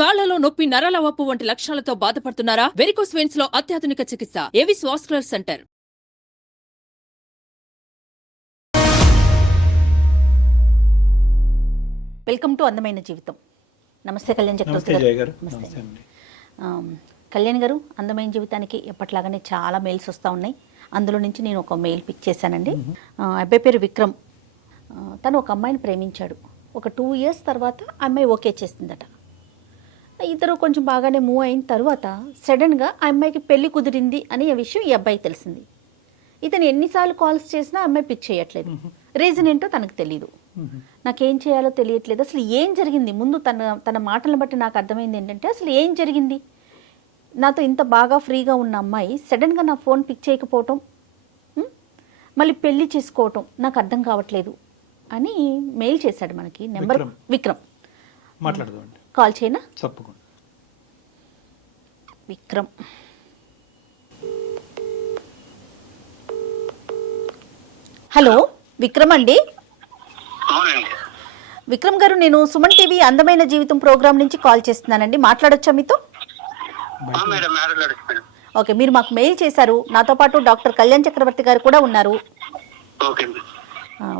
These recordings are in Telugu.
కాళ్లలో నొప్పి, నరాల వాపు వంటి లక్షణాలతో బాధపడుతున్నారా? వెరికోస్ వెయిన్స్ లో అత్యాధునిక చికిత్స Avis vascular centre. Welcome to అందమైన జీవితం. నమస్తే కళ్యాణ్ చక్రవర్తి గారు. నమస్తే కళ్యాణ్ గారు. అందమైన జీవితానికి ఎప్పట్లాగానే చాలా మెయిల్స్ వస్తూ ఉన్నాయి. అందులో నుంచి నేను ఒక మెయిల్ పిక్ చేశానండి. అబ్బాయి పేరు విక్రమ్. తను ఒక అమ్మాయిని ప్రేమించాడు. ఒక 2 years తర్వాత అమ్మాయి ఓకే చేస్తుందట. ఇద్దరు కొంచెం బాగానే మూవ్ అయిన తర్వాత సడన్గా ఆ అమ్మాయికి పెళ్లి కుదిరింది అనే విషయం ఈ అబ్బాయికి తెలిసింది. ఇతను ఎన్నిసార్లు కాల్స్ చేసినా అమ్మాయి పిక్ చేయట్లేదు. రీజన్ ఏంటో తనకు తెలియదు. నాకేం చేయాలో తెలియట్లేదు. అసలు ఏం జరిగింది? ముందు తన మాటలను బట్టి నాకు అర్థమైంది ఏంటంటే, అసలు ఏం జరిగింది? నాతో ఇంత బాగా ఫ్రీగా ఉన్న అమ్మాయి సడన్గా నా ఫోన్ పిక్ చేయకపోవటం, మళ్ళీ పెళ్లి చేసుకోవటం నాకు అర్థం కావట్లేదు అని మెయిల్ చేశాడు మనకి. నెంబర్ విక్రమ్. మాట్లాడదామండి. కాల్ చేయనా? తప్పకుండా. విక్రమ్. హలో విక్రమ్ అండి. విక్రమ్ గారు, నేను సుమన్ టీవీ అందమైన జీవితం ప్రోగ్రామ్ నుంచి కాల్ చేస్తున్నానండి. మాట్లాడొచ్చా మీతో? ఓకే, మీరు మాకు మెయిల్ చేశారు. నాతో పాటు డాక్టర్ కళ్యాణ్ చక్రవర్తి గారు కూడా ఉన్నారు.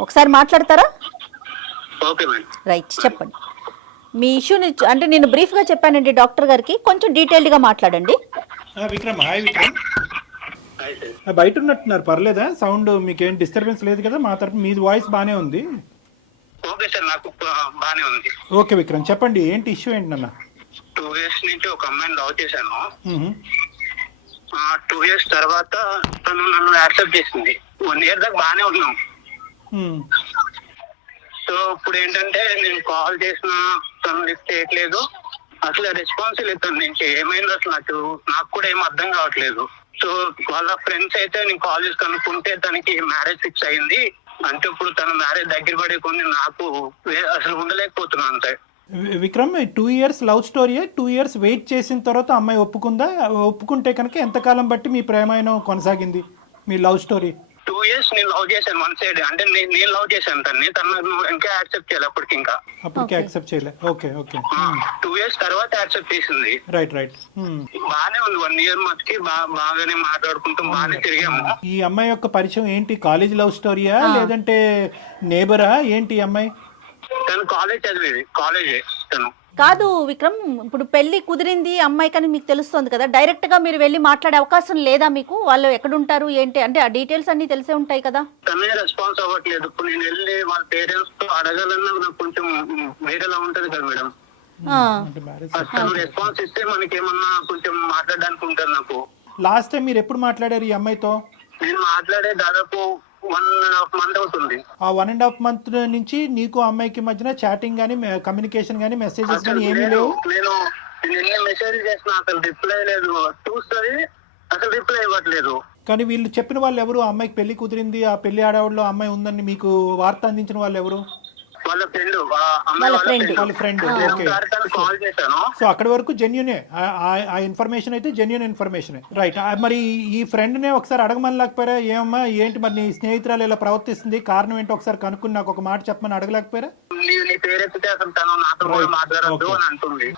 ఒకసారి మాట్లాడతారా? రైట్, చెప్పండి మీ ఇష్యూని. అంటే నేను బ్రీఫ్గా చెప్పానండి డాక్టర్ గారికి, కొంచెం డీటెయిల్డ్గా మాట్లాడండి. విక్రమ్, హాయ్ విక్రమ్. బయట ఉన్నట్టున్నారు, పర్లేదా? సౌండ్ మీకేం డిస్టర్బెన్స్ లేదు కదా? మా తరపు మీది వాయిస్ బాగానే ఉంది. ఓకే సార్, నాకు బానే ఉంది. ఓకే విక్రమ్, చెప్పండి ఏంటి ఇష్యూ ఏంటి నాన్న? 2 years నుంచి ఒక అమ్మాయిని లవ్ చేశాను. 2 years తర్వాత తను నన్ను యాక్సెప్ట్ చేసింది. 1 year దాకా బానే ఉన్నాం. సో ఇప్పుడు ఏంటంటే నేను కాల్ చేసినా తను లిఫ్ట్ చేయట్లేదు. అసలు రెస్పాన్స్ లేదు తన నుంచి. ఏమైంది అసలు నాకు కూడా ఏం అర్థం కావట్లేదు. సో వాళ్ళ ఫ్రెండ్స్ అయితే నేను కాల్ చేసి కనుక్కుంటే తనకి మ్యారేజ్ ఫిక్స్ అయింది. అంటే ఇప్పుడు తన మ్యారేజ్ దగ్గర పడే కొన్ని నాకు అసలు ఉండలేకపోతున్నాను అంతే. Vikram, 2 years love story. 2 years wait చేసిన తర్వాత అమ్మాయి ఒప్పుకుందా? ఒప్పుకుంటే కనుక ఎంతకాలం బట్టి మీ ప్రేమాయణం కొనసాగింది, మీ లవ్ స్టోరీ? 2 years నేను లవ్ చేశాను వన్ సైడ్. అంటే నేను లవ్ చేశాను తను ఇంకా యాక్సెప్ట్ చేయాలి. అప్పటికి యాక్సెప్ట్ చేయలే. Okay okay. 2 years తర్వాత యాక్సెప్ట్ చేసింది. Right right. బానే ఉంది. 1 year మధ్యకి బాగానే మాట్లాడుకుంటూ బాగానే తిరిగాము. ఈ అమ్మాయి యొక్క పరిచయం ఏంటి? కాలేజ్ లవ్ స్టోరీయా లేదంటే నేబరా ఏంటి? ఈ అమ్మాయి తను కాలేజ్ చదివేది. కాలేజే తను. కాదు విక్రమ్, ఇప్పుడు పెళ్లి కుదిరింది అమ్మాయి కానీ మీకు తెలుస్తుంది కదా, డైరెక్ట్ గా మీరు వెళ్ళి మాట్లాడే అవకాశం లేదా మీకు? వాళ్ళు ఎక్కడుంటారు ఏంటి అంటే ఆ డీటెయిల్స్ అన్ని తెలిసే ఉంటాయి కదా. తనే రెస్పాన్స్ అవ్వట్లేదు. ఇప్పుడు నేను వెళ్ళి వాళ్ళ పేరెంట్స్ తో అడగాలన్నా నాకు కొంచెం వేరేలా ఉంటది కదా మేడం. తను రెస్పాన్స్ ఇస్తే మనకి ఏమన్నా కొంచెం మాట్లాడడానికి ఉంటుంది నాకు. లాస్ట్ టైం మీరు ఎప్పుడు మాట్లాడారు ఈ అమ్మాయితో? నేను మాట్లాడే దాదాపు 1.5 month అవుతుంది. ఆ 1.5 month నుంచి నీకు అమ్మాయికి మధ్యన చాటింగ్ గానీ, కమ్యూనికేషన్ గానీ, మెసేజెస్ గానీ ఏమీ లేవు? నేను ఎన్ని మెసేజ్ చేసినా అసలు రిప్లై లేదు. చూస్తుంది అసలు రిప్లై ఇవ్వట్లేదు. కానీ వీళ్ళు చెప్పిన వాళ్ళు ఎవరు? అమ్మాయికి పెళ్లి కుదిరింది, ఆ పెళ్లి ఆడవాళ్ళలో అమ్మాయి ఉందని మీకు వార్త అందించిన వాళ్ళు ఎవరు? వాళ్ళ ఫ్రెండ్. వాళ్ళ ఫ్రెండ్. ఓకే. సో అక్కడి వరకు జెన్యునే, ఆ ఇన్ఫర్మేషన్ అయితే జెన్యున్ ఇన్ఫర్మేషన్. రైట్. మరి ఈ ఫ్రెండ్ నే ఒకసారి అడగమని లేకపోయారా? ఏమమ్మా ఏంటి మరి నీ స్నేహితురాలు ఇలా ప్రవర్తిస్తుంది, కారణం ఏంటో ఒకసారి కనుక్కుని నాకు ఒక మాట చెప్పమని అడగలేకపోయారా?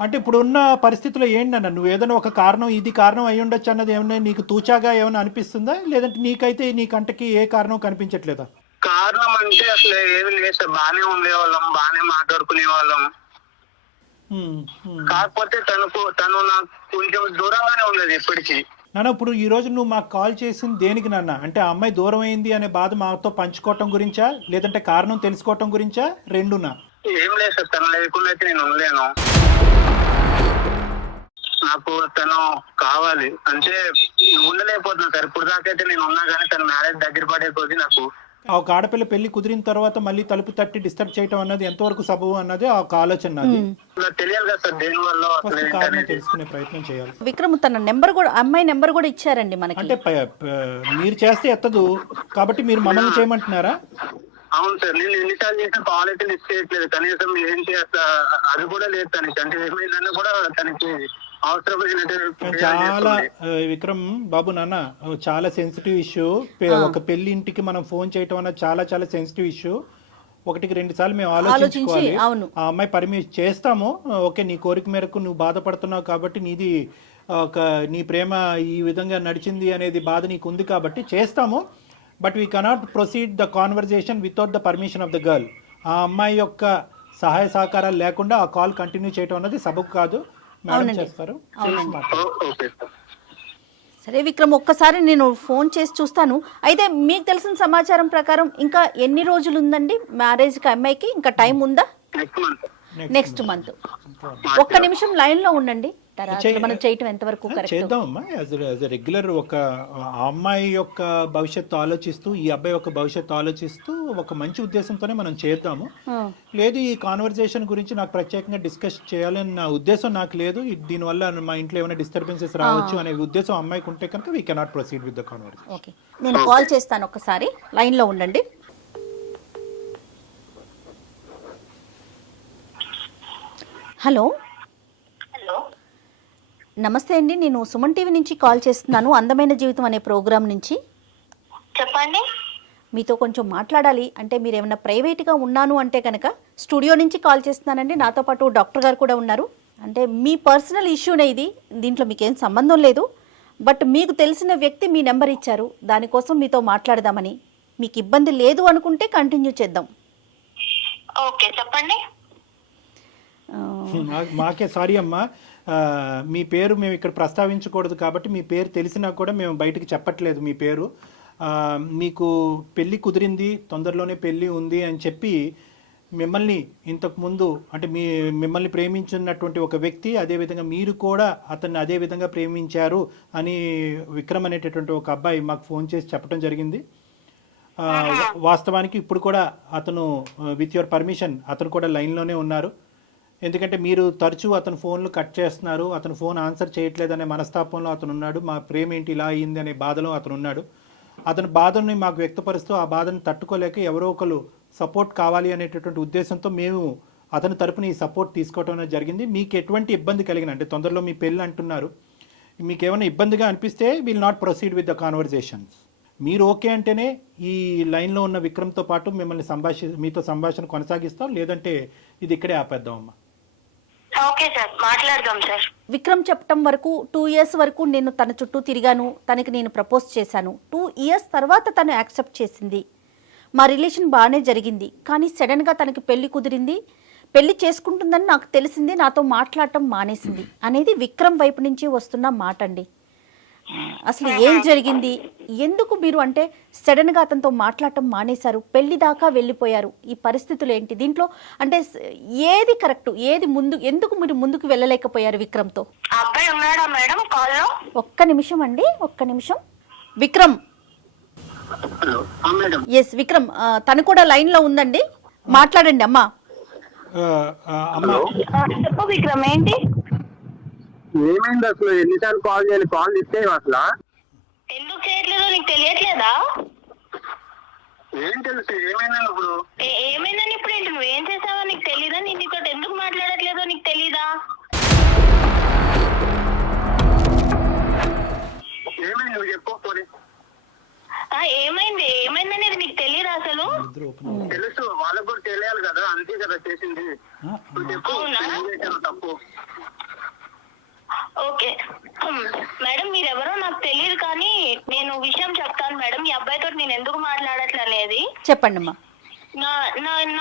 అంటే ఇప్పుడు ఉన్న పరిస్థితుల్లో ఏంటన్నా, నువ్వు ఏదైనా ఒక కారణం, ఇది కారణం అయ్యి ఉండొచ్చు అన్నది ఏమన్నా నీకు తూచాగా ఏమైనా అనిపిస్తుందా? లేదంటే నీకైతే నీ కంటకి ఏ కారణం కనిపించట్లేదా? కారణం అంటే అసలు ఏమి లేదు సార్. బానే ఉండేవాళ్ళం, బానే మాట్లాడుకునే వాళ్ళం. కాకపోతే తను నాకు కొంచెం దూరంగానే ఉండేది ఎప్పటికీ. నాన్న, ఇప్పుడు ఈ రోజు నువ్వు మాకు కాల్ చేసింది దేనికి నాన్న? అంటే ఆ అమ్మాయి దూరం అయింది అనే బాధ మాతో పంచుకోవటం గురించా, లేదంటే కారణం తెలుసుకోవటం గురించా? రెండునా? ఏం లేదు సార్, తను లేకుండా అయితే నేను ఉండలేను. నాకు తను కావాలి అంటే ఉండలేకపోతున్నా సార్. ఇప్పుడు దాకైతే నేను ఉన్నా కానీ తన మ్యారేజ్ దగ్గర పడే కొద్ది నాకు ఒక ఆడపిల్ల పెళ్లి కుదిరిన తర్వాత మళ్ళీ తలుపు తట్టి డిస్టర్బ్ చేయటం అన్నది ఎంతవరకు సబబు అన్నది ఒక ఆలోచన. తెలియాలి కదా సార్, దేని వల్ల కారణం తెలుసుకునే ప్రయత్నం చేయాలి. విక్రమ్ తన నెంబర్ కూడా, అమ్మాయి నెంబర్ కూడా ఇచ్చారండి మనకి. అంటే మీరు చేస్తే ఎత్తదు కాబట్టి మీరు మమ్మల్ని చేయమంటున్నారా? అవును సార్, నేను ఎన్నిసార్లు చేసిన కాల్ అయితే లిస్ట్ చేయట్లేదు. కనీసం ఏంటి అది కూడా లేదు తనకి. అంటే ఏమైందన్నా కూడా తనకి చాలా విక్రమ్ బాబు నాన్న, చాలా సెన్సిటివ్ ఇష్యూ. ఒక పెళ్లి ఇంటికి మనం ఫోన్ చేయటం అన్నది చాలా చాలా సెన్సిటివ్ ఇష్యూ. ఒకటికి 2 సార్లు మేము ఆలోచించి, ఆలోచించుకోవాలి. అవును. ఆ అమ్మాయి పర్మిషన్ చేస్తాము, ఓకే నీ కోరిక మేరకు నువ్వు బాధపడుతున్నావు కాబట్టి నీది నీ ప్రేమ ఈ విధంగా నడిచింది అనేది బాధ నీకు ఉంది కాబట్టి చేస్తాము, but we cannot proceed the conversation without the permission of the girl. ఆ అమ్మాయి యొక్క సహాయ సహకారాలు లేకుండా ఆ కాల్ కంటిన్యూ చేయడం అన్నది సబబు కాదు. మేడం చేస్తారు. Okay sir. సరే విక్రమ్, ఒక్కసారి నేను ఫోన్ చేసి చూస్తాను. అయితే మీకు తెలిసిన సమాచారం ప్రకారం ఇంకా ఎన్ని రోజులు ఉందండి మ్యారేజ్కి అమ్మాయికి? ఇంకా టైం ఉందా? Next month. ఒక్క నిమిషం లైన్లో ఉండండి. తర్వాత మనం చేయటం ఎంతవరకు కరెక్ట్ చేద్దామమ్మా. యాజ్ రెగ్యులర్ ఒక అమ్మాయి యొక్క భవిష్యత్తు ఆలోచిస్తూ ఈ అబ్బాయి యొక్క భవిష్యత్తు ఆలోచిస్తూ ఒక మంచి ఉద్దేశంతోనే మనం చేద్దాము. లేదు ఈ కాన్వర్జేషన్ గురించి నాకు ప్రత్యేకంగా డిస్కస్ చేయాలని నా ఉద్దేశం నాకు లేదు, దీనివల్ల మా ఇంట్లో ఏమైనా డిస్టర్బెన్సెస్ రావచ్చు అనే ఉద్దేశం అమ్మాయికి ఉంటే కనుక we cannot proceed with the conversation. Okay, నేను కాల్ చేస్తాను, ఒక్కసారి లైన్లో ఉండండి. హలో. నమస్తే అండి, నేను సుమన్ టీవీ నుంచి కాల్ చేస్తున్నాను, అందమైన జీవితం అనే ప్రోగ్రాం నుంచి. చెప్పండి. మీతో కొంచెం మాట్లాడాలి. అంటే మీరు ఏమైనా ప్రైవేట్గా ఉన్నాను అంటే కనుక స్టూడియో నుంచి కాల్ చేస్తున్నానండి. నాతో పాటు డాక్టర్ గారు కూడా ఉన్నారు. అంటే మీ పర్సనల్ ఇష్యూనే ఇది, దీంట్లో మీకేం సంబంధం లేదు. బట్ మీకు తెలిసిన వ్యక్తి మీ నెంబర్ ఇచ్చారు, దానికోసం మీతో మాట్లాడదామని. మీకు ఇబ్బంది లేదు అనుకుంటే కంటిన్యూ చేద్దాం. ఓకే చెప్పండి. మాకే సారీ అమ్మా, మీ పేరు మేము ఇక్కడ ప్రస్తావించకూడదు కాబట్టి మీ పేరు తెలిసినా కూడా మేము బయటకు చెప్పట్లేదు మీ పేరు. మీకు పెళ్ళి కుదిరింది, తొందరలోనే పెళ్ళి ఉంది అని చెప్పి మిమ్మల్ని ఇంతకుముందు అంటే మిమ్మల్ని ప్రేమించున్నటువంటి ఒక వ్యక్తి, అదేవిధంగా మీరు కూడా అతన్ని అదే విధంగా ప్రేమించారు అని విక్రమ్ అనేటటువంటి ఒక అబ్బాయి మాకు ఫోన్ చేసి చెప్పడం జరిగింది. వాస్తవానికి ఇప్పుడు కూడా అతను విత్ యువర్ పర్మిషన్ అతను కూడా లైన్లోనే ఉన్నారు. ఎందుకంటే మీరు తరచూ అతను ఫోన్లు కట్ చేస్తున్నారు, అతను ఫోన్ ఆన్సర్ చేయట్లేదనే మనస్తాపంలో అతను ఉన్నాడు, మా ప్రేమ ఏంటి ఇలా అయ్యింది అనే బాధలో అతను ఉన్నాడు. అతని బాధని మాకు వ్యక్తపరుస్తూ ఆ బాధను తట్టుకోలేక ఎవరో ఒకరు సపోర్ట్ కావాలి అనేటటువంటి ఉద్దేశంతో మేము అతని తరపున ఈ సపోర్ట్ తీసుకోవడం జరిగింది. మీకు ఎటువంటి ఇబ్బంది కలిగిన అంటే తొందరలో మీ పెళ్ళి అంటున్నారు, మీకు ఏమైనా ఇబ్బందిగా అనిపిస్తే will not proceed with the conversations. మీరు ఓకే అంటేనే ఈ లైన్లో ఉన్న విక్రమ్తో పాటు మిమ్మల్ని మీతో సంభాషణ కొనసాగిస్తాం, లేదంటే ఇది ఇక్కడే ఆపేద్దాం అమ్మా. ఓకే సార్, మాట్లాడదాం సార్. విక్రమ్ చెప్పటం వరకు 2 years వరకు నేను తన చుట్టూ తిరిగాను, తనకి నేను ప్రపోజ్ చేశాను. 2 years తర్వాత తను యాక్సెప్ట్ చేసింది, మా రిలేషన్ బాగానే జరిగింది. కానీ సడన్గా తనకి పెళ్లి కుదిరింది, పెళ్లి చేసుకుంటుందని నాకు తెలిసింది, నాతో మాట్లాడటం మానేసింది అనేది విక్రమ్ వైపు నుంచి వస్తున్న మాట అండి. అసలు ఏం జరిగింది, ఎందుకు మీరు అంటే సడన్గా అతనితో మాట్లాడటం మానేశారు, పెళ్లి దాకా వెళ్ళిపోయారు, ఈ పరిస్థితులు ఏంటి, దీంట్లో అంటే ఏది కరెక్ట్, ఏది ముందు, ఎందుకు మీరు ముందుకు వెళ్ళలేకపోయారు విక్రమ్తో? అబ్బాయి ఉన్నాడా మేడం కాల్లో? ఒక్క నిమిషం అండి, ఒక్క నిమిషం. విక్రమ్. ఎస్ విక్రమ్, తను కూడా లైన్లో ఉందండి, మాట్లాడండి అమ్మా. చెప్పు విక్రమ్, ఏంటి ఏమైంది అసలు? ఎన్నిసార్లు కాల్ చేయాలి, కాల్ ఇస్తే అసలు ఎందుకు చేయట్లేదో నీకు తెలియట్లేదా? ఏం తెలుసు ఏమైందని ఇప్పుడు? ఏమైందని ఇప్పుడు ఏంటి, నువ్వేం చేసావో నీకు తెలీదా? నేను నీతో ఎందుకు మాట్లాడట్లేదో నీకు తెలీదా? ఏమైంది నువ్వు చెప్పు. ఏమైంది, ఏమైందనేది నీకు తెలీదా అసలు? తెలుసు, వాళ్ళకు కూడా తెలియాలి కదా, అంతే కదా చేసింది. చెప్పు తప్పు. ఓకే మేడం, మీరెవరో నాకు తెలియదు, కానీ నేను విషయం చెప్తాను మేడం. ఈ అబ్బాయితో నేను ఎందుకు మాట్లాడట్లనేది చెప్పండి అమ్మా.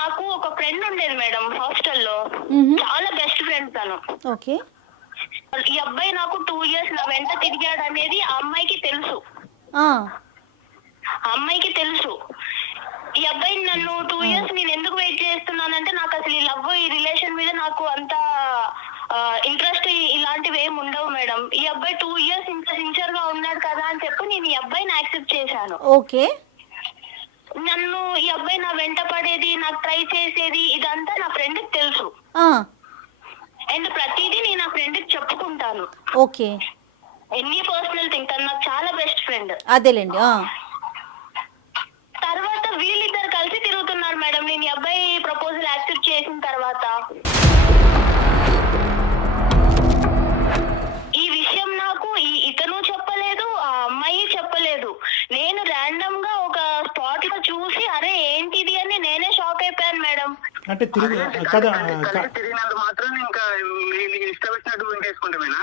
నాకు ఒక ఫ్రెండ్ ఉండేది మేడం హాస్టల్లో, చాలా బెస్ట్ ఫ్రెండ్ తను. ఓకే. ఈ అబ్బాయి నాకు 2 years నా వెంట తిరిగాడు అనేది ఆ అమ్మాయికి తెలుసు. అమ్మాయికి తెలుసు. ఈ అబ్బాయి నన్ను 2 years నేను ఎందుకు వెయిట్ చేస్తున్నానంటే నాకు అసలు ఈ లవ్, ఈ రిలేషన్ మీద నాకు అంత ఇంట్రెస్ట్ ఇలాంటివి ఏమి ఉండవు మేడం. ఈ అబ్బాయి 2 years ఇంత సిన్సియర్ గా ఉన్నాడు కదా అని చెప్పి నేను ఈ అబ్బాయిని యాక్సెప్ట్ చేశాను. ఓకే. నన్ను ఈ అబ్బాయి నా వెంట పడేది, నాకు ట్రై చేసేది ఇదంతా నా ఫ్రెండ్ కి తెలుసు. అండ్ ప్రతిదీ నేను నా ఫ్రెండ్ కి చెప్పుకుంటాను. ఓకే. ఎన్ని పర్సనల్ థింగ్, తను నాకు చాలా బెస్ట్ ఫ్రెండ్. అదేలేండి. తర్వాత వీళ్ళిద్దరు కలిసి తిరుగుతున్నారు మేడం నేను ఈ అబ్బాయి ప్రపోజల్ యాక్సెప్ట్ చేసిన తర్వాత. ఈ విషయం నాకు ఇతను చెప్పలేదు, ఆ అమ్మాయి చెప్పలేదు. నేను ర్యాండమ్ గా ఒక స్పాట్ లో చూసి అరే ఏంటిది అని నేనే షాక్ అయిపోయాను అంటే తిరిగి కదా కలిసి తిరిగినందుకు మాత్రం ఇంకా నీకు ఇష్టం వచ్చినట్టు వేసుకుంటామేనా?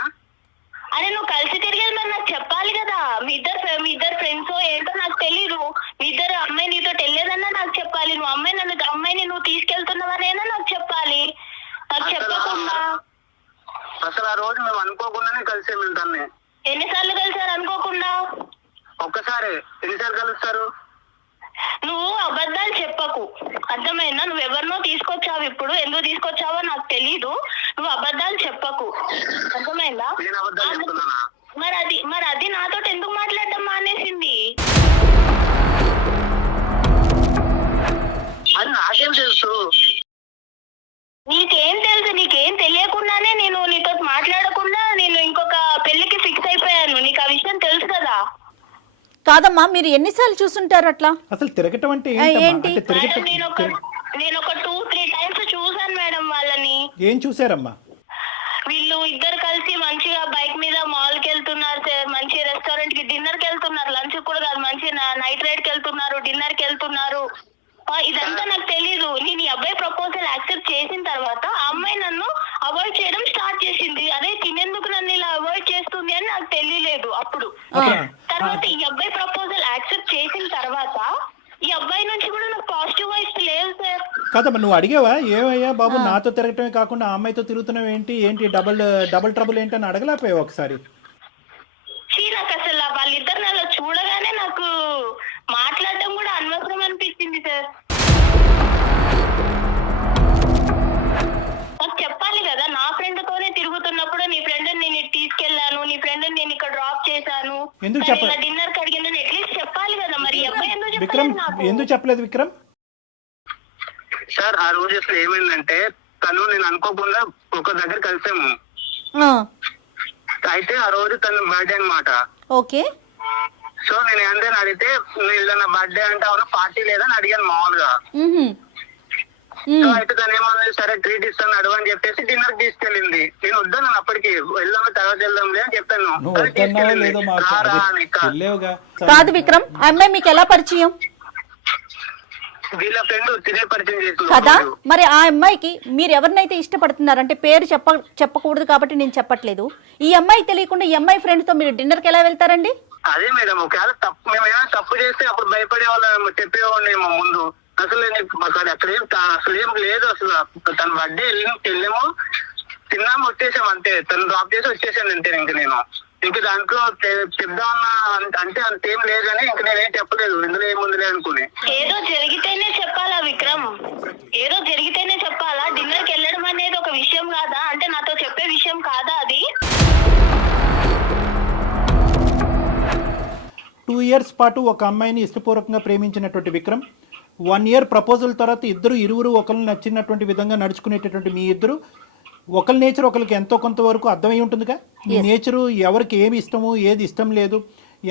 అరే నువ్వు కలిసి తిరిగేది మరి నాకు చెప్పాలి కదా. మీ ఇద్దరు ఫ్రెండ్స్ ఏంటో నాకు తెలీదు. మీ ఇద్దరు అమ్మాయి నీతో వెళ్ళేదన్నా నాకు చెప్పాలి. నువ్వు అమ్మాయిని నువ్వు తీసుకెళ్తున్నావనేనా నాకు చెప్పాలి. నాకు చెప్పకుండా అసలు ఆ రోజు మేము అనుకోకుండానే కలిసాము ఇంతనే. ఎన్నిసార్లు కలిసారు అనుకోకుండా? ఒక్కసారి. ఎన్నిసార్లు కలుస్తారు? నువ్వు అబద్ధాలు చెప్పకు, అర్థమైందా? నువ్వు ఎవరినో తీసుకొచ్చావు, ఇప్పుడు ఎందుకు తీసుకొచ్చావో నాకు తెలీదు. నువ్వు అబద్ధాలు చెప్పకు, అర్థమైందా? నేను అబద్ధాలు చెప్తున్నానా? మరి అది నాతో ఎందుకు మాట్లాడటం మానేసింది? అది నాకేం తెలుసు? నీకేం తెలుసు? నీకేం తెలియకుండానే నేను నీతో మాట్లాడకుండా నేను ఇంకొక పెళ్లికి ఫిక్స్ అయిపోయాను. నీకు ఆ విషయం తెలుసు కదా. కాదమ్మా, మీరు ఎన్నిసార్లు చూసుంటారు అట్లా? అసలు తిరగటం అంటే ఏంటి? అంటే తిరగటం నేను ఒక 2-3 టైమ్స్ చూసాను మేడం వాళ్ళని. ఏం చూసారమ్మా? వీళ్ళు ఇద్దరు కలిసి మంచిగా బైక్ మీద మాల్ కి వెళ్తున్నారు సార్, మంచి రెస్టారెంట్ కి డిన్నర్ కి వెళ్తున్నారు, లంచ్ కూడా కాదు, మంచి నైట్ రైడ్ కి వెళ్తున్నారు, డిన్నర్ కి వెళ్తున్నారు. ఇదంతా నాకు తెలీదు. నేను ఈ అబ్బాయి ప్రపోజల్ యాక్సెప్ట్ చేసిన తర్వాత ఆ అమ్మాయి నన్ను అవాయిడ్ చేయడం స్టార్ట్ చేసింది. అదే తినేందుకు నన్ను ఇలా అవాయిడ్ చేస్తుంది అని నాకు తెలియలేదు అప్పుడు. తర్వాత ఈ అబ్బాయి ప్రపోజల్ యాక్సెప్ట్ చేసిన తర్వాత ఈ అబ్బాయి నుంచి కూడా నాకు పాజిటివ్ వైబ్స్ లేవు సార్. కాదమ్మా, నువ్వు అడిగావా ఏమయ్యా బాబు నాతో తిరగటమే కాకుండా ఆ అమ్మాయితో తిరుగుతున్నావు ఏంటి డబుల్ ట్రబుల్ ఏంటి అని అడగలేకపోయావు ఒకసారి? నాకు అసలు వాళ్ళిద్దరిని అలా చూడగానే నాకు మాట్లాడటం కూడా అనవసరం అనిపించింది సార్. నాకు చెప్పాలి కదా, నా ఫ్రెండ్ తోనే తిరుగుతున్నప్పుడు నీ ఫ్రెండ్ నేను తీసుకెళ్లాను, నీ ఫ్రెండ్ నేను ఇక్కడ డ్రాప్ చేశాను, డిన్నర్ కి అడిగిందని అట్లీస్ట్ చెప్పాలి కదా. మరి అబ్బాయి ఎందుకు చెప్పలేదు విక్రమ్? సార్ ఆ రోజు అసలు ఏమైందంటే తను నేను అనుకోకుండా ఒక దగ్గర కలిసాము. అయితే ఆ రోజు తను బర్త్డే అన్నమాట. ఓకే. సో నేను ఏంటని అడిగితే ఏదైనా బర్త్డే అంటే అవునా పార్టీ లేదని అడిగాను మామూలుగా. సో అయితే తను ఏమన్నది, సరే ట్రీట్ ఇస్తాను అడుగు అని చెప్పేసి డిన్నర్ తీసుకెళ్ళింది. నేను వద్దాను అప్పటికి, వెళ్దాము తర్వాత వెళ్దాంలే అని చెప్పాను. కాదు విక్రమ్, ఆ అమ్మాయి మీకు ఎలా పరిచయం? వీళ్ళ ఫ్రెండ్ తినే పరిచయం చేసింది కదా. మరి ఆ అమ్మాయికి మీరు ఎవరినైతే ఇష్టపడుతున్నారంటే పేరు చెప్పకూడదు కాబట్టి నేను చెప్పట్లేదు. ఈ అమ్మాయి తెలియకుండా ఈ అమ్మాయి ఫ్రెండ్ తో మీరు డిన్నర్ కి ఎలా వెళ్తారండి? అదే మేడం, ఒకవేళ మేము ఏమైనా తప్పు చేస్తే అప్పుడు భయపడే వాళ్ళు చెప్పేవాడినేమో ముందు. అసలు అసలు ఏం లేదు. అసలు తన బర్త్డే వెళ్ళాము, తిన్నాము, వచ్చేసాం అంతే. తను డ్రాప్ చేసి వచ్చేసాను అంతే. ఇంక దాంట్లో చెప్దామన్నా అంటే అంతేం లేదని ఇంక నేనేం చెప్పలేదు, ఇందులో ఏముందిలే అనుకుని. ఏదో జరిగితేనే చెప్పాలా విక్రమ్? ఏదో జరిగితేనే చెప్పాలా? డిన్నర్ కి వెళ్ళడం అనేది ఒక విషయం కాదా? అంటే నాతో చెప్పే విషయం కాదా అది? 2 years పాటు ఒక అమ్మాయిని ఇష్టపూర్వకంగా ప్రేమించినటువంటి విక్రమ్ 1 year ప్రపోజల్ తర్వాత ఇరువురు ఒకరిని నచ్చినటువంటి విధంగా నడుచుకునేటటువంటి మీ ఇద్దరు ఒకరి నేచర్ ఒకరికి ఎంతో కొంతవరకు అర్థమై ఉంటుందిగా. మీ నేచరు ఎవరికి ఏమి ఇష్టము ఏది ఇష్టం లేదు,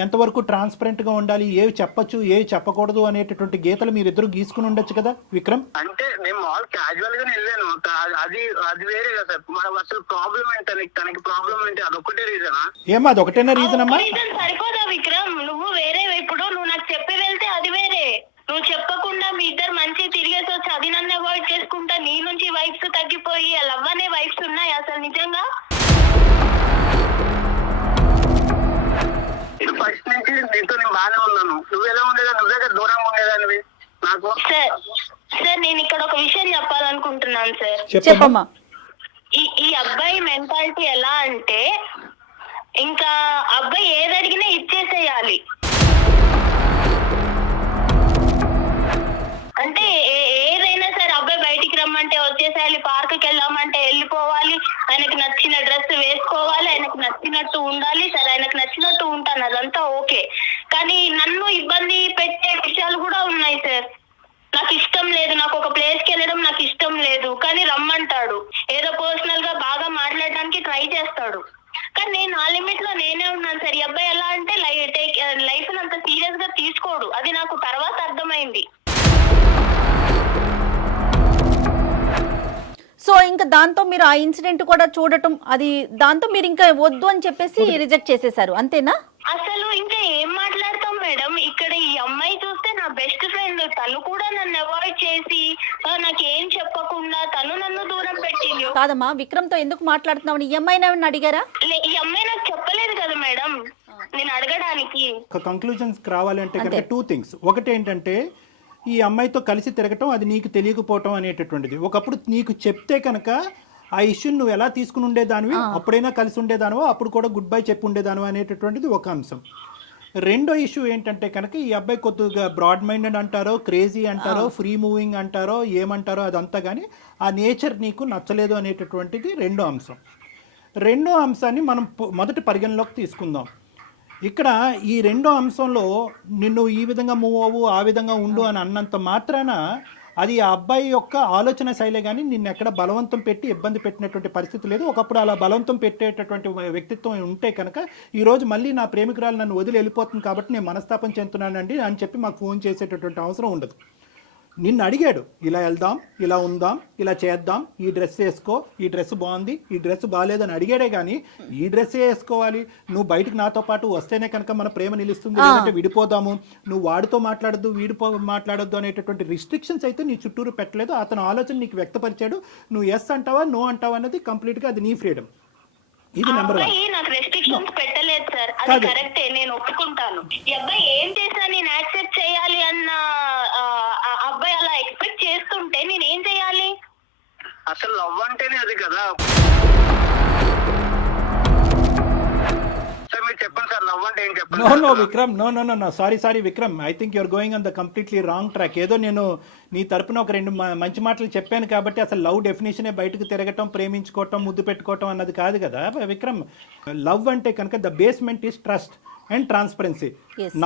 ఎంతవరకు ట్రాన్స్పరెంట్గా ఉండాలి, ఏవి చెప్పచ్చు ఏవి చెప్పకూడదు అనేటటువంటి గీతలు మీరిద్దరు గీసుకుని ఉండొచ్చు కదా విక్రమ్. అంటే నేను మాల్ క్యాజువల్ గానే వెళ్ళాను, అది వేరే కదా సార్. మనకు అసలు ప్రాబ్లం ఏంటి, తనకి ప్రాబ్లం ఏంటి, అదొక్కటే రీజనా? ఏమా అదొకటేనా రీజన్ అమ్మా? సరిపోదా విక్రమ్? నువ్వు వేరే, ఇప్పుడు నువ్వు నాకు చెప్పి వెళ్తే అది వేరే, నువ్వు చెప్పకుండా మీ ఇద్దరు మంచి తిరిగేసి వచ్చి అది నన్ను అవాయిడ్ చేసుకుంటా నీ నుంచి వైబ్స్ తగ్గిపోయి లవ్ అనే వైబ్స్ ఉన్నాయి అసలు నిజంగా? ఫస్ట్ నుంచి నీతో నేను బాగానే ఉన్నాను. నువ్వు ఎలా ఉండేదా? నువ్వే కదా దూరంగా ఉండేదానివి నాకు. సార్ నేను ఇక్కడ ఒక విషయం చెప్పాలనుకుంటున్నాను సార్. చెప్పమ్మా. ఈ అబ్బాయి మెంటాలిటీ ఎలా అంటే ఇంకా అబ్బాయి ఏది అడిగినా ఇచ్చేసేయాలి. అంటే ఏదైనా సరే అబ్బాయి బయటికి రమ్మంటే వచ్చేసేయాలి, పార్క్ కి వెళ్దామంటే వెళ్ళిపోవాలి, ఆయనకు నచ్చిన డ్రెస్ వేసుకోవాలి, ఆయనకు నచ్చినట్టు ఉండాలి. సరే ఆయనకు నచ్చినట్టు ఉంటాను, అదంతా ఓకే. కానీ నన్ను ఇబ్బంది పెట్టే విషయాలు కూడా ఉన్నాయి సార్. నాకు ఇష్టం లేదు, నాకు ఒక ప్లేస్ కి వెళ్ళడం నాకు ఇష్టం లేదు, కానీ రమ్మంటాడు. ఏదో పర్సనల్ గా బాగా మాట్లాడడానికి ట్రై చేస్తాడు, కానీ నేను ఆ లిమిట్ లో నేనే ఉన్నాను సార్. ఈ అబ్బాయి ఎలా అంటే లైఫ్ అంత సీరియస్ గా తీసుకోడు, అది నాకు తర్వాత అర్థమైంది. సో ఇంకా దాంతో మీరు ఆ ఇన్సిడెంట్ కూడా చూడటం, అది దాంతో మీరు ఇంకా వద్దు అని చెప్పేసి రిజెక్ట్ చేసేసారు అంతేనా? అసలు ఇంకా ఏం మాట్లాడతాం మేడం? ఇక్కడ ఈ అమ్మాయి చూస్తే నా బెస్ట్ ఫ్రెండ్, తను కూడా నన్ను అవాయిడ్ చేసి నాకు ఏం చెప్పకుండా తను నన్ను దూరం పెట్టింది. కాదమ్మా, విక్రమ్ తో ఎందుకు మాట్లాడుతున్నావు? ఈ అమ్మాయిని ఏమన్నా అడిగారా? ఈ అమ్మాయి నాకు చెప్పలేదు కదా మేడం నేను అడగడానికి. ఒక కంక్లూజన్స్ రావాలంటే కనుక 2 things. ఒకటి ఏంటంటే ఈ అమ్మాయితో కలిసి తిరగటం అది నీకు తెలియకపోవటం అనేటటువంటిది. ఒకప్పుడు నీకు చెప్తే కనుక ఆ ఇష్యూని నువ్వు ఎలా తీసుకుని ఉండేదానివి, అప్పుడైనా కలిసి ఉండేదానివో, అప్పుడు కూడా గుడ్ బై చెప్పి ఉండేదానివో అనేటటువంటిది ఒక అంశం. రెండో ఇష్యూ ఏంటంటే కనుక ఈ అబ్బాయి కొద్దిగా బ్రాడ్ మైండెడ్ అంటారో, క్రేజీ అంటారో, ఫ్రీ మూవింగ్ అంటారో, ఏమంటారో అదంతా కానీ ఆ నేచర్ నీకు నచ్చలేదు అనేటటువంటిది రెండో అంశం. రెండో అంశాన్ని మనం మొదటి పరిగణలోకి తీసుకుందాం. ఇక్కడ ఈ రెండో అంశంలో నిన్ను ఈ విధంగా మూవ్ అవ్వు, ఆ విధంగా ఉండు అని అన్నంత మాత్రాన అది ఆ అబ్బాయి యొక్క ఆలోచన శైలే కానీ నిన్ను ఎక్కడ బలవంతం పెట్టి ఇబ్బంది పెట్టినటువంటి పరిస్థితి లేదు. ఒకప్పుడు అలా బలవంతం పెట్టేటటువంటి వ్యక్తిత్వం ఉంటే కనుక ఈరోజు మళ్ళీ నా ప్రేమికురాలు నన్ను వదిలి వెళ్ళిపోతుంది కాబట్టి నేను మనస్తాపం చెందుతున్నానండి అని చెప్పి మాకు ఫోన్ చేసేటటువంటి అవసరం ఉండదు. నిన్ను అడిగాడు, ఇలా వెళ్దాం, ఇలా ఉందాం, ఇలా చేద్దాం, ఈ డ్రెస్ వేసుకో, ఈ డ్రెస్ బాగుంది, ఈ డ్రెస్ బాగాలేదని అడిగాడే కానీ ఈ డ్రెస్ వేసుకోవాలి, నువ్వు బయటకు నాతో పాటు వస్తేనే కనుక మన ప్రేమ నిలుస్తుంది, లేదంటే విడిపోదాము, నువ్వు వాడితో మాట్లాడద్దు, మాట్లాడొద్దు అనేటటువంటి రిస్ట్రిక్షన్స్ అయితే నీ చుట్టూరు పెట్టలేదు. అతను ఆలోచన నీకు వ్యక్తపరిచాడు. నువ్వు ఎస్ అంటావా, నో అంటావా అనేది కంప్లీట్గా అది నీ ఫ్రీడమ్. ఇది నెంబర్ 1. నాకు రెస్ట్రిక్షన్స్ పెట్టలేదు సార్, అది కరెక్టే, నేను ఒప్పుకుంటాను. ఈ అబ్బాయి ఏం చేసినా నేను యాక్సెప్ట్ చేయాలి అన్న అబ్బాయి అలా ఎక్స్పెక్ట్ చేస్తుంటే నేను ఏం చేయాలి? అసలు లవ్ అంటేనే అది కదా సార్. మీరు చెప్పండి సార్, లవ్ అంటే ఏం చెప్పండి. No Vikram, no sorry Vikram, I think you're going on the completely wrong track. ఏదో నేను నీ తరపున ఒక 2 మంచి మాటలు చెప్పాను కాబట్టి అసలు లవ్ డెఫినేషనే బయటకు తిరగటం, ప్రేమించుకోవటం, ముద్దు పెట్టుకోవటం అన్నది కాదు కదా విక్రమ్. లవ్ అంటే కనుక the basement is trust and transparency.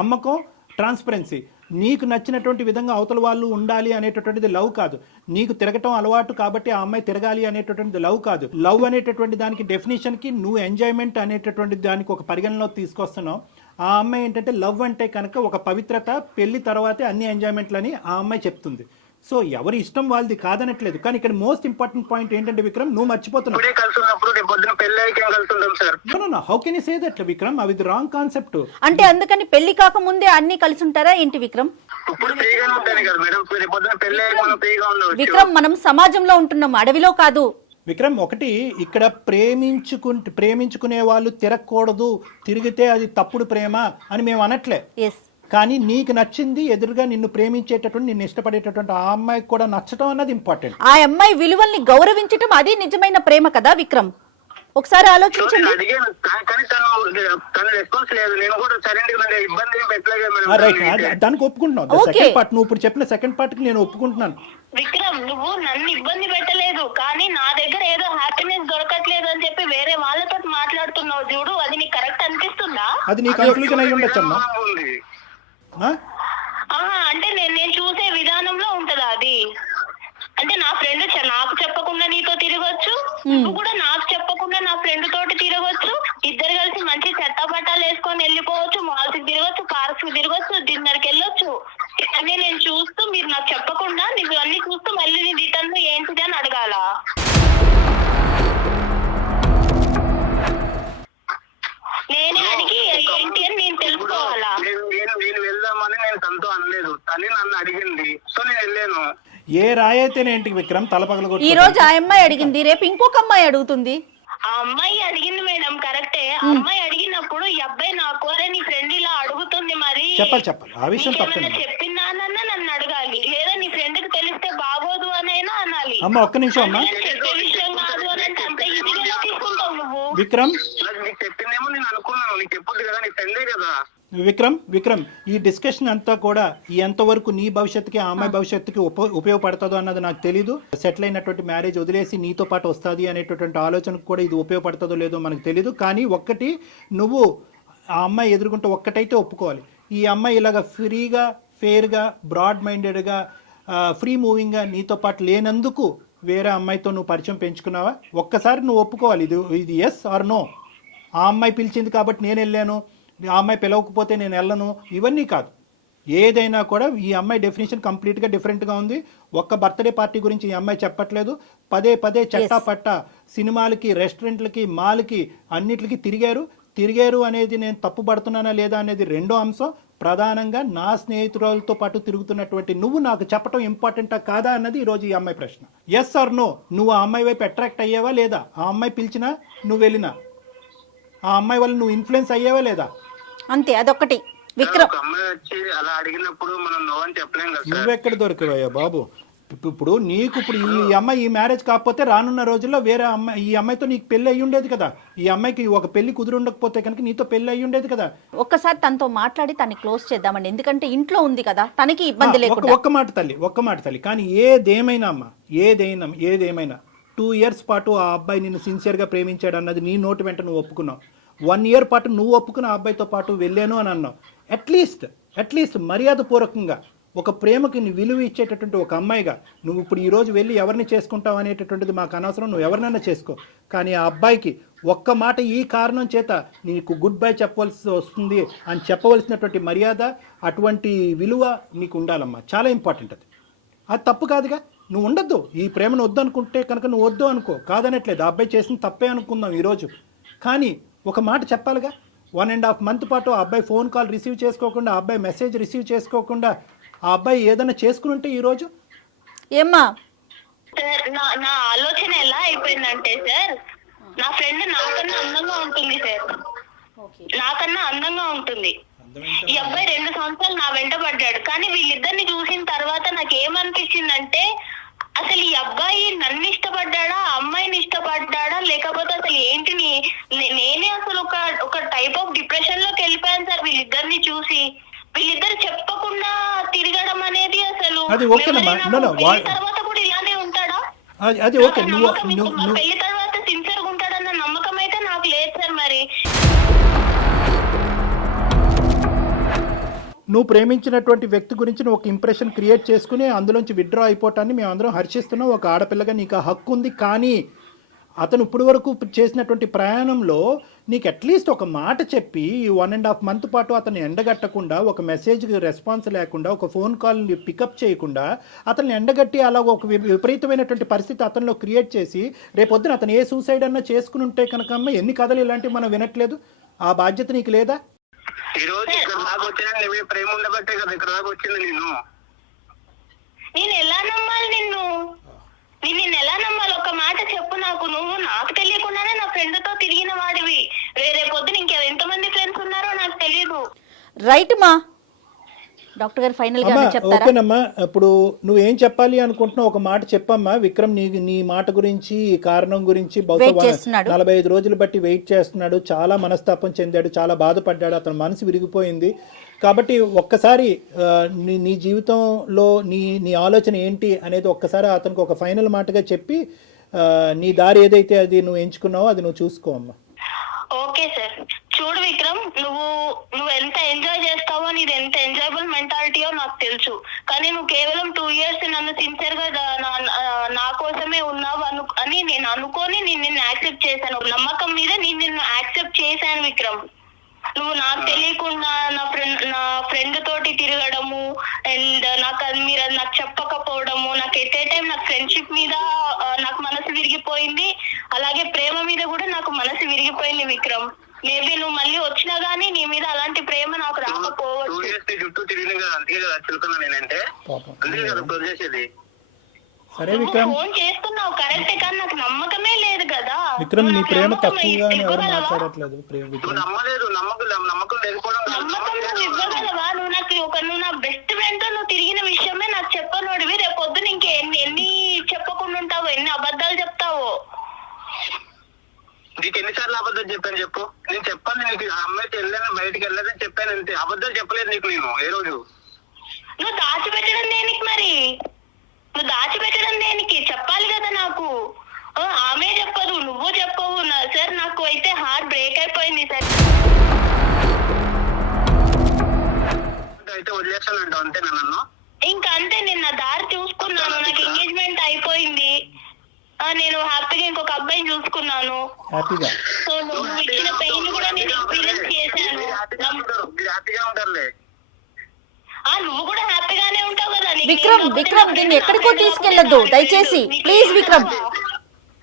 నమ్మకం, ట్రాన్స్పరెన్సీ. నీకు నచ్చినటువంటి విధంగా అవతల వాళ్ళు ఉండాలి అనేటటువంటిది లవ్ కాదు. నీకు తిరగటం అలవాటు కాబట్టి ఆ అమ్మాయి తిరగాలి అనేటటువంటిది లవ్ కాదు. లవ్ అనేటటువంటి దానికి డెఫినేషన్కి నువ్వు ఎంజాయ్మెంట్ అనేటటువంటి దానికి ఒక పరిగణలో తీసుకొస్తున్నావు. ఆ అమ్మాయి ఏంటంటే లవ్ అంటే కనుక ఒక పవిత్రత, పెళ్లి తర్వాతే అన్ని ఎంజాయ్మెంట్లని ఆ అమ్మాయి చెప్తుంది. సో ఎవరి ఇష్టం వాళ్ళది కాదనట్లేదు. కానీ ఇక్కడ మోస్ట్ ఇంపార్టెంట్ పాయింట్ ఏంటంటే విక్రమ్, నువ్వు మర్చిపోతున్నావు. How can you say that Vikram? అది రాంగ్ కాన్సెప్ట్. అంటే అందుకని పెళ్లి కాక ముందే అన్ని కలిసి ఉంటారా ఏంటి విక్రమ్? విక్రమ్, మనం సమాజంలో ఉంటున్నాం, అడవిలో కాదు. విక్రమ్, ఒకటి ఇక్కడ ప్రేమించుకునే వాళ్ళు తిరగకూడదు, తిరిగితే అది తప్పుడు ప్రేమ అని మేము అనట్లే. కానీ నీకు నచ్చింది, ఎదురుగా నిన్ను ప్రేమించేటటువంటి, నిన్ను ఇష్టపడేటటువంటి ఆ అమ్మాయికి కూడా నచ్చటం అన్నది ఇంపార్టెంట్. ఆ అమ్మాయి విలువల్ని గౌరవించటం అది నిజమైన ప్రేమ కదా విక్రమ్. ఒకసారి ఆలోచించండి. దానికి ఒప్పుకుంటున్నావు. సెకండ్ పార్ట్ నువ్వు ఇప్పుడు చెప్పిన సెకండ్ పార్ట్ కి నేను ఒప్పుకుంటున్నాను. విక్రమ్, నువ్వు నన్ను ఇబ్బంది పెట్టలేదు, కానీ నా దగ్గర ఏదో హ్యాపీనెస్ దొరకట్లేదు అని చెప్పి వేరే వాళ్ళతో మాట్లాడుతున్నావు చూడు, అది నీకు కరెక్ట్ అనిపిస్తుందా? అది నీ కన్క్లూజన్ అయి ఉండొచ్చమ్మా. అంటే నేను చూసే విధానంలో ఉంటదా అది? అంటే నా ఫ్రెండ్ నాకు చెప్పకుండా నీతో తిరగొచ్చు, నువ్వు కూడా నాకు చెప్పకుండా నా ఫ్రెండ్ తోటి తిరగొచ్చు, ఇద్దరు కలిసి మంచి చెత్త బట్టాలు వేసుకొని వెళ్ళిపోవచ్చు, మాల్స్ కి తిరగొచ్చు, పార్క్స్ కి తిరగొచ్చు, డిన్నర్ కి వెళ్ళొచ్చు. అన్నీ నేను చూస్తూ మీరు నాకు చెప్పకుండా నువ్వు అన్ని చూస్తూ మళ్ళీ నీ రిటర్న్ ఏంటిది అని అడగాల? నేనే అడిగి ఏంటి అని నేను తెలుసుకోవాలా? నేను వెళ్దామని నేను తనతో అనలేదు, తనే నన్ను అడిగింది, సో నేను వెళ్ళాను. ఏ రాయైతేనేంటి విక్రమ్, తలపగల ఈ రోజు ఆ అమ్మాయి అడిగింది, రేపు ఇంకొక అమ్మాయి అడుగుతుంది. ఆ అమ్మాయి అడిగింది మేడం, కరెక్టే. ఆ అమ్మాయి అడిగినప్పుడు ఈ అబ్బాయి నాకు నీ ఫ్రెండ్ ఇలా అడుగుతుంది, మరి చెప్పాలి ఆ విషయం చెప్పినానన్నా నన్ను అడగాలి, లేదా నీ ఫ్రెండ్ కి తెలిస్తే బాగోదు అనైనా అనాలి. అమ్మ ఒక్క నిమిషం అమ్మా. చెప్పే విషయం కాదు అని అంటే అంత ఈజీగా తీసుకుంటావు నువ్వు. విక్రమ్, నీకు చెప్పిందేమో నేను అనుకున్నాను, నీకు చెప్పొద్దు కదా, నీ ఫ్రెండే కదా. విక్రమ్, ఈ డిస్కషన్ అంతా కూడా ఎంతవరకు నీ భవిష్యత్తుకి, ఆ అమ్మాయి భవిష్యత్తుకి ఉపయోగపడుతుందో అన్నది నాకు తెలీదు. సెటిల్ అయినటువంటి మ్యారేజ్ వదిలేసి నీతో పాటు వస్తుంది అనేటటువంటి ఆలోచనకు కూడా ఇది ఉపయోగపడుతుందో లేదో మనకు తెలీదు. కానీ ఒక్కటి, నువ్వు ఆ అమ్మాయి ఎదుర్కొంటే ఒక్కటైతే ఒప్పుకోవాలి, ఈ అమ్మాయి ఇలాగ ఫ్రీగా, ఫెయిర్గా, బ్రాడ్ మైండెడ్గా, ఫ్రీ మూవింగ్గా నీతో పాటు లేనందుకు వేరే అమ్మాయితో నువ్వు పరిచయం పెంచుకున్నావా? ఒక్కసారి నువ్వు ఒప్పుకోవాలి, ఇది ఎస్ ఆర్ నో. ఆ అమ్మాయి పిలిచింది కాబట్టి నేను వెళ్ళాను, ఆ అమ్మాయి పిలవకపోతే నేను వెళ్ళను, ఇవన్నీ కాదు. ఏదైనా కూడా ఈ అమ్మాయి డెఫినేషన్ కంప్లీట్గా డిఫరెంట్గా ఉంది. ఒక్క బర్త్డే పార్టీ గురించి ఈ అమ్మాయి చెప్పట్లేదు. పదే చట్టా పట్ట సినిమాలకి, రెస్టారెంట్లకి, మాల్కి, అన్నిటికి తిరిగారు అనేది నేను తప్పు పడుతున్నానా లేదా అనేది రెండో అంశం. ప్రధానంగా నా స్నేహితురాలతో పాటు తిరుగుతున్నటువంటి నువ్వు నాకు చెప్పడం ఇంపార్టెంటా కాదా అన్నది ఈరోజు ఈ అమ్మాయి ప్రశ్న. ఎస్ ఆర్ నో, నువ్వు ఆ అమ్మాయి వైపు అట్రాక్ట్ అయ్యావా లేదా? ఆ అమ్మాయి పిలిచినా నువ్వు వెళ్ళినా ఆ అమ్మాయి వల్ల నువ్వు ఇన్ఫ్లుయెన్స్ అయ్యావా లేదా? అంతే, అదొకటి. విక్రమ్, ఒక అమ్మాయి వచ్చి అలా అడిగినప్పుడు మనం నో అని చెప్పలేం కదా సార్. నువ్వెక్కడ దొరికవయ్యా బాబు? ఇప్పుడు నీకు ఇప్పుడు ఈ అమ్మాయి ఈ మ్యారేజ్ కాకపోతే రానున్న రోజుల్లో వేరే అమ్మాయి ఈ అమ్మాయితో నీకు పెళ్లి అయ్యి ఉండేది కదా. ఈ అమ్మాయికి ఒక పెళ్లి కుదిరి ఉండకపోతే కనుక నీతో పెళ్లి అయ్యి ఉండేది కదా. ఒక్కసారి తనతో మాట్లాడి తనని క్లోజ్ చేద్దామండి, ఎందుకంటే ఇంట్లో ఉంది కదా, తనకి ఇబ్బంది లేకుండా. ఒక్క మాట తల్లి కానీ ఏదేమైనా అమ్మా, ఏదేమైనా 2 years పాటు ఆ అబ్బాయి నిన్ను సిన్సియర్గా ప్రేమించాడు అన్నది నీ నోటి వెంట నువ్వు ఒప్పుకున్నావు. 1 year పాటు నువ్వు ఒప్పుకున్న ఆ అబ్బాయితో పాటు వెళ్ళాను అని అన్నావు. అట్లీస్ట్ మర్యాదపూర్వకంగా ఒక ప్రేమకి నీ విలువ ఇచ్చేటటువంటి ఒక అమ్మాయిగా నువ్వు ఇప్పుడు ఈరోజు వెళ్ళి ఎవరిని చేసుకుంటావు అనేటటువంటిది మాకు అనవసరం, నువ్వు ఎవరినైనా చేసుకో. కానీ ఆ అబ్బాయికి ఒక్క మాట ఈ కారణం చేత నీకు గుడ్ బై చెప్పవలసి వస్తుంది అని చెప్పవలసినటువంటి మర్యాద, అటువంటి విలువ నీకు ఉండాలమ్మా. చాలా ఇంపార్టెంట్ అది. అది తప్పు కాదుగా. నువ్వు ఉండొద్దు, ఈ ప్రేమను వద్దు అనుకుంటే కనుక నువ్వు వద్దు అనుకో, కాదనట్లేదు. ఆ అబ్బాయి చేసిన తప్పే అనుకుందాం ఈరోజు. కానీ ఒక మాట చెప్పాలిగా. 1.5 month పాటు ఆ అబ్బాయి ఫోన్ కాల్ రిసీవ్ చేసుకోకుండా, ఆ అబ్బాయి మెసేజ్ రిసీవ్ చేసుకోకుండా ఆ అబ్బాయి ఏదైనా చేసుకుని ఉంటే ఈరోజు ఏమ్మా? సార్ నా ఆలోచన ఎలా అయిపోయిందంటే సార్, నా ఫ్రెండ్ నాకన్నా అందంగా ఉంటుంది సార్, నాకన్నా అందంగా ఉంటుంది. ఈ అబ్బాయి 2 సంవత్సరాలు నా వెంట పడ్డాడు. కానీ వీళ్ళిద్దరిని చూసిన తర్వాత నాకు ఏమనిపించిందంటే, అసలు ఈ అబ్బాయి నన్ను ఇష్టపడ్డాడా, అమ్మాయిని ఇష్టపడ్డాడా, లేకపోతే అసలు ఏంటి నేనే అసలు ఒక టైప్ ఆఫ్ డిప్రెషన్ లోకి వెళ్ళిపోయాను సార్ వీళ్ళిద్దరిని చూసి. వీళ్ళిద్దరు చెప్పకుండా తిరగడం అనేది అసలు అది ఓకేనమ్మా. తర్వాత కూడా ఇలానే ఉంటాడా? అది ఓకే. పెళ్లి తర్వాత సిన్సియర్ గా ఉంటాడన్న నమ్మకం అయితే నాకు లేదు సార్. మరి నువ్వు ప్రేమించినటువంటి వ్యక్తి గురించి నువ్వు ఒక ఇంప్రెషన్ క్రియేట్ చేసుకుని అందులోంచి విత్డ్రా అయిపోవటాన్ని మేము అందరం హర్షిస్తున్నాం. ఒక ఆడపిల్లగా నీకు ఆ హక్కు ఉంది. కానీ అతను ఇప్పటి వరకు చేసినటువంటి ప్రయాణంలో నీకు అట్లీస్ట్ ఒక మాట చెప్పి 1.5 month పాటు అతన్ని ఎండగట్టకుండా, ఒక మెసేజ్కి రెస్పాన్స్ లేకుండా, ఒక ఫోన్ కాల్ని పికప్ చేయకుండా అతన్ని ఎండగట్టి అలా ఒక విపరీతమైనటువంటి పరిస్థితి అతనిలో క్రియేట్ చేసి రేపొద్దున అతను ఏ సూసైడ్ అన్నా చేసుకుని ఉంటే కనుక ఎన్ని కథలు ఇలాంటివి మనం వినట్లేదు. ఆ బాధ్యత నీకు లేదా? ఈ రోజు ఇక్కడ దాకా వచ్చినా నీ ప్రేమ ఉండబట్టే కదా ఇక్కడ దాకా వచ్చింది. నేను ఎలా నమ్మాలి నిన్ను ఎలా నమ్మాలి? ఒక మాట చెప్పు నాకు. నువ్వు నాకు తెలియకుండానే నా ఫ్రెండ్ తో తిరిగిన వాడివి. రేపు పొద్దున ఎంతమంది ఫ్రెండ్స్ ఉన్నారో నాకు తెలియదు. రైట్ మా డాక్టర్ గారు ఫైనల్ గా చెప్తారా? ఓకేనమ్మా. ఇప్పుడు నువ్వేం చెప్పాలి అనుకుంటున్నావు ఒక మాట చెప్పమ్మా. విక్రమ్ నీ మాట గురించి, ఈ కారణం గురించి బహుశా 45 రోజులు బట్టి వెయిట్ చేస్తున్నాడు. చాలా మనస్తాపం చెందాడు, చాలా బాధపడ్డాడు, అతని మనసు విరిగిపోయింది. కాబట్టి ఒక్కసారి నీ జీవితంలో నీ ఆలోచన ఏంటి అనేది ఒక్కసారి అతనికి ఒక ఫైనల్ మాటగా చెప్పి నీ దారి ఏదైతే అది నువ్వు ఎంచుకున్నావో అది నువ్వు చూసుకో అమ్మా. Okay sir. చూడు విక్రమ్, నువ్వు ఎంత ఎంజాయ్ చేస్తావో, నీది ఎంత ఎంజాయబుల్ మెంటాలిటీయో నాకు తెలుసు. కానీ నువ్వు కేవలం 2 years నన్ను సిన్సియర్ గా నా కోసమే ఉన్నావు అని నేను అనుకొని నిన్ను యాక్సెప్ట్ చేశాను. నమ్మకం మీద నిన్ను యాక్సెప్ట్ చేశాను విక్రమ్. నువ్వు నాకు తెలియకుండా నా ఫ్రెండ్ తోటి తిరగడము అండ్ మీరు అది నాకు చెప్పకపోవడము, నాకు ఎట్ ఏ టైం నాకు ఫ్రెండ్షిప్ మీద నాకు మనసు విరిగిపోయింది, అలాగే ప్రేమ మీద కూడా నాకు మనసు విరిగిపోయింది విక్రమ్. మేబీ నువ్వు మళ్ళీ వచ్చినా గానీ నీ మీద అలాంటి ప్రేమ నాకు రాకపోవచ్చు. చుట్టూ తిరిగిన కదా, అందుకే కదా చిలుకున్నా నేనంటే, అందుకే కదా వదిలేసేది. ఫోన్ చేస్తున్నావు కరెక్టే, కానీ నాకు నమ్మకమే లేదు కదా. విక్రమ్, నీ ప్రేమ తక్కువగా ఎవరు మాట్లాడట్లేదు. నమ్మకం లేకపోవడం. ఇవ్వగలవా? నువ్వు నా బెస్ట్ ఫ్రెండ్ తో నువ్వు తిరిగిన విషయమే నాకు చెప్పనోడివి. రేపు పొద్దున ఎన్ని చెప్పకుండా ఉంటావు, ఎన్ని అబద్ధాలు చెప్తావో. నీకు ఎన్నిసార్లు అబద్ధాలు చెప్పాను చెప్పు. నేను చెప్పాను నీకు, అమ్మాయికి వెళ్ళాను, బయటకు వెళ్ళాలని చెప్పాను అంతే. అబద్ధాలు చెప్పలేదు నీకు నేను ఏ రోజు. నువ్వు దాచిపెట్టడం దేనికి? మరి నువ్వు దాచిపెట్టడం దేనికి? చెప్పాలి కదా నాకు. ఆమె చెప్పదు, నువ్వు చెప్పవు. సార్ నాకు అయితే హార్ట్ బ్రేక్ అయిపోయింది సార్. అయితే వదిలేస్తానంట అంతే నన్ను. ఇంకా అంతే, నేను నా దారి చూసుకున్నాను. నాకు ఎంగేజ్మెంట్ అయిపోయింది. నేను హ్యాపీగా ఇంకొక అబ్బాయిని చూసుకున్నాను. సో నువ్వు ఇచ్చిన పెయిన్ కూడా నేను ఎక్స్పీరియన్స్ చేశాను. నువ్వు కూడా హ్యాపీగానే ఉంటావు కదా. విక్రమ్ దీన్ని ఎక్కడికో తీసుకెళ్లొద్దు దయచేసి, ప్లీజ్ విక్రమ్.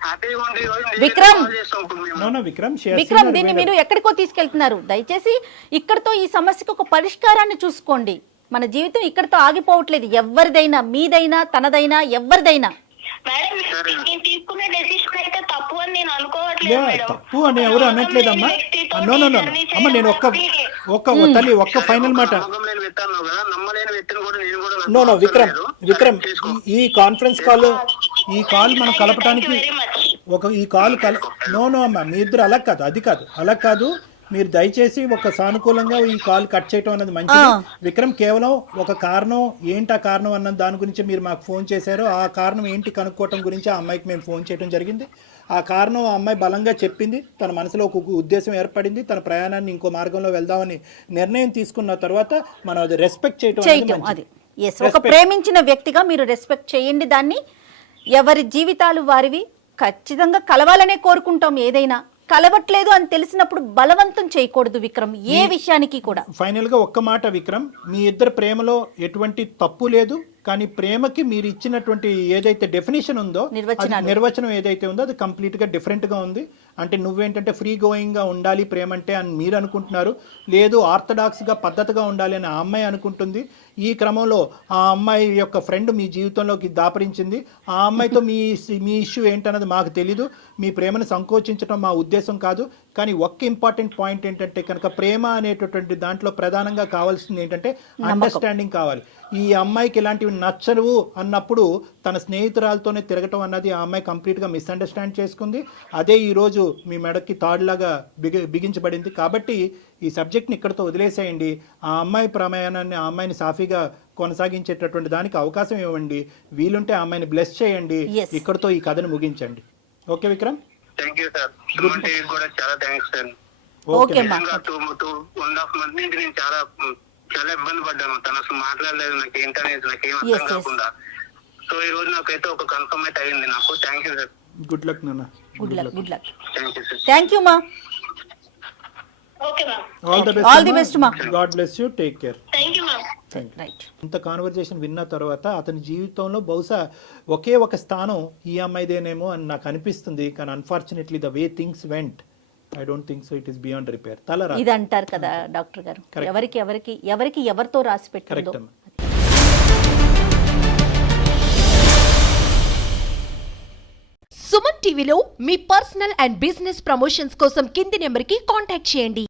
హ్యాపీగా ఉండి ఈ రోజు విక్రమ్! కాల్ చేస్తాం ఇప్పుడు మేము. నో విక్రమ్ విక్రమ్, దీన్ని మీరు ఎక్కడికో తీసుకెళ్తున్నారు. దయచేసి ఇక్కడితో ఈ సమస్యకు ఒక పరిష్కారాన్ని చూసుకోండి. మన జీవితం ఇక్కడితో ఆగిపోవట్లేదు. ఎవరిదైనా, మీదైనా, తనదైనా, ఎవరిదైనా. మేడం నేను తీసుకునే డెసిషన్ అయితే తప్పు అని నేను అనుకోవట్లేదు మేడం. తప్పు అని ఎవరు అనట్లేదమ్మా. నో అమ్మ, నేను ఒక్క తల్లి ఒక్క ఫైనల్ మాట. నమ్మకం లేని వ్యక్తి అన్నావు కదా, నమ్మలేని వ్యక్తిని కూడా నేను కూడా నో విక్రమ్ ఈ కాన్ఫరెన్స్ కాల్ మనం కలపడానికి ఈ కాల్ నో అమ్మా, మీ ఇద్దరు అలా కాదు. మీరు దయచేసి ఒక సానుకూలంగా ఈ కాల్ కట్ చేయటం అన్నది మంచిది. విక్రమ్, కేవలం ఒక కారణం ఏంటి, ఆ కారణం అన్న దాని గురించి మీరు మాకు ఫోన్ చేశారు. ఆ కారణం ఏంటి కనుక్కోవటం గురించి ఆ అమ్మాయికి మేము ఫోన్ చేయడం జరిగింది. ఆ కారణం ఆ అమ్మాయి బలంగా చెప్పింది. తన మనసులో ఒక ఉద్దేశం ఏర్పడింది. తన ప్రయాణాన్ని ఇంకో మార్గంలో వెళ్దామని నిర్ణయం తీసుకున్న తర్వాత మనం అది రెస్పెక్ట్ చేయటం అది ఒక ప్రేమించిన వ్యక్తిగా మీరు రెస్పెక్ట్ చేయండి దాన్ని. ఎవరి జీవితాలు వారివి. ఖచ్చితంగా కలవాలనే కోరుకుంటాం. ఏదైనా కలవట్లేదు అని తెలిసినప్పుడు బలవంతం చేయకూడదు విక్రమ్, ఏ విషయానికి కూడా. ఫైనల్ గా ఒక్క మాట విక్రమ్, మీ ఇద్దరు ప్రేమలో ఎటువంటి తప్పు లేదు. కానీ ప్రేమకి మీరు ఇచ్చినటువంటి ఏదైతే డెఫినేషన్ ఉందో, నిర్వచనం ఏదైతే ఉందో అది కంప్లీట్ గా డిఫరెంట్ గా ఉంది. అంటే నువ్వేంటంటే ఫ్రీ గోయింగ్ గా ఉండాలి ప్రేమ అంటే అని మీరు అనుకుంటున్నారు. లేదు, ఆర్థడాక్స్ గా పద్ధతిగా ఉండాలి అని ఆ అమ్మాయి అనుకుంటుంది. ఈ క్రమంలో ఆ అమ్మాయి యొక్క ఫ్రెండ్ మీ జీవితంలోకి దాపరించింది. ఆ అమ్మాయితో మీ ఇష్యూ ఏంటన్నది మాకు తెలీదు. మీ ప్రేమను సంకోచించడం మా ఉద్దేశం కాదు. కానీ ఒక్క ఇంపార్టెంట్ పాయింట్ ఏంటంటే కనుక ప్రేమ అనేటటువంటి దాంట్లో ప్రధానంగా కావాల్సింది ఏంటంటే అండర్స్టాండింగ్ కావాలి. ఈ అమ్మాయికి ఇలాంటివి నచ్చరు అన్నప్పుడు తన స్నేహితురాలతోనే తిరగటం అన్నది ఆ అమ్మాయి కంప్లీట్గా మిస్అండర్స్టాండ్ చేసుకుంది. అదే ఈరోజు మీ మెడకి తాడులాగా బిగించబడింది. కాబట్టి ఈ సబ్జెక్ట్ని ఇక్కడితో వదిలేసేయండి. ఆ అమ్మాయి ప్రయాణాన్ని, ఆ అమ్మాయిని సాఫీగా కొనసాగించేటటువంటి దానికి అవకాశం ఇవ్వండి. వీలుంటే ఆ అమ్మాయిని బ్లెస్ చేయండి. ఇక్కడితో ఈ కథను ముగించండి. Okay Vikram? Thank you sir. Suman TV కూడా చాలా థ్యాంక్స్ సార్. ఓకే 2.5 months నుంచి నేను చాలా ఇబ్బంది పడ్డాను. తను అసలు మాట్లాడలేదు, నాకు ఏంటనేది నాకేం అర్థం కాకుండా. సో ఈ రోజు నాకైతే ఒక కన్ఫర్మ్ అయితే అయింది నాకు. Thank you sir. Good luck నాన్న. Good luck. Thank you sir. Thank you మా. Okay ma'am. All the best మా. God bless you. Take care. Thank you ma'am. Right. ఇంత కాన్వర్జేషన్ విన్న తర్వాత అతని జీవితంలో బహుశా ఒకే ఒక స్థానం ఈ అమ్మాయిదేనేమో అని నాకు అనిపిస్తుంది. కానీ unfortunately the way things vent, I don't think so it is beyond repair. ఇది అంటారు కదా డాక్టర్ గారు, ఎవరికి ఎవరితో రాసి పెట్టారో. సుమన్ టీవీలో మీ పర్సనల్ అండ్ బిజినెస్ ప్రమోషన్స్ కోసం కింది నెంబర్కి కాంటాక్ట్ చేయండి.